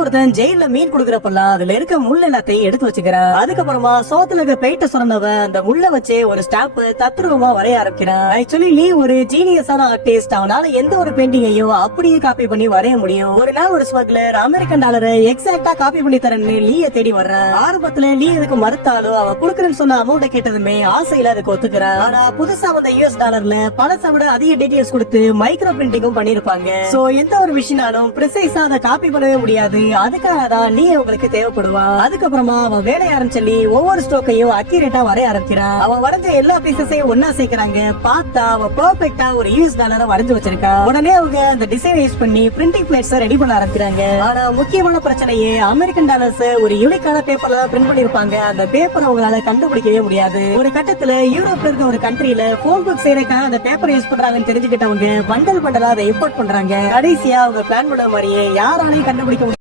ஒருத்தன் ஜெயில மீன் குடுக்கறப்பெல்லாம் அதுல இருக்க முள் எல்லாத்தையும் எடுத்து வச்சுக்கிறான். அதுக்கப்புறமா சோத்துல இருக்க பெயிட்ட சொன்னவன் அந்த முள்ள வச்சு ஒரு ஸ்டாம்ப் தத்ரூபமா வரைய ஆரம்பிக்கிறான். ஆக்சுவலி லீ ஒரு ஜீனியஸான ஆர்டிஸ்ட். அவனால எந்த ஒரு பெயிண்டிங்கையும் அப்படியே காப்பி பண்ணி வரைய முடியும். ஒரு நாள் ஒரு ஸ்மக்லர் அமெரிக்கன் டாலரை எக்ஸாக்டா காப்பி பண்ணி தரேன்னு லீய தேடி வர்றான். ஆரம்பத்துல லீ அதுக்கு மறுத்தாலும் அவன் குடுக்கறேன்னு சொன்ன அமௌண்ட கேட்டதுமே ஆசையில அதுக்கு ஒத்துக்கிறான். ஆனா புதுசா வந்த யூஎஸ் டாலர்ல பழசை விட அதிக டீடைல்ஸ் கொடுத்து மைக்ரோ பிரிண்டிங்கும் பண்ணிருப்பாங்க. சோ எந்த ஒரு விஷயம்னாலும் பிரிசைஸா அதை காப்பி பண்ணவே முடியாது. அதுக்காக தான் லீ உங்களுக்கு தேவைப்படுவான். அதுக்கப்புறமா அவன் வேலைய ஆரம்பிச்சு ஒவ்வொரு ஸ்ட்ரோக்கையும் அக்யூரேட்டா வரைய ஆரம்பிக்கிறான். அவன் வரைஞ்ச எல்லா பீசஸையும் ஒன்னா சேர்க்கிறாங்க. பார்த்தா அவன் பெர்ஃபெக்ட்டா ஒரு யூஎஸ் டாலரை வரைஞ்சு வச்சிருக்கான். உடனே அவங்க அந்த டிசைன் யூஸ் பண்ணி பிரிண்டிங் பிளேட்ஸ் ரெடி பண்ண ஆரம்பிக்கிறாங்க. ஆனா முக்கியமான பிரச்சனையே அமெரிக்கன் டாலர்ஸ் ஒரு யூனிக்கான பேப்பர்ல தான் பிரிண்ட் பண்ணிருப்பாங்க. அந்த பேப்பர் அவங்களால கண்டுபிடிக்கவே முடியாது. ஒரு கட்டத்துல யூரோப்ல இருக்க ஒரு கண்ட்ரில போன் புக் செய்யறதுக்காக அந்த பேப்பர் யூஸ் பண்றாங்கன்னு தெரிஞ்சுக்கிட்டவங்க பண்டல் பண்டலா அதை இம்போர்ட் பண்றாங்க. கடைசியா அவங்க பிளான் பண்ண மாதிரியே யாராலையும் கண்டுபிடிக்க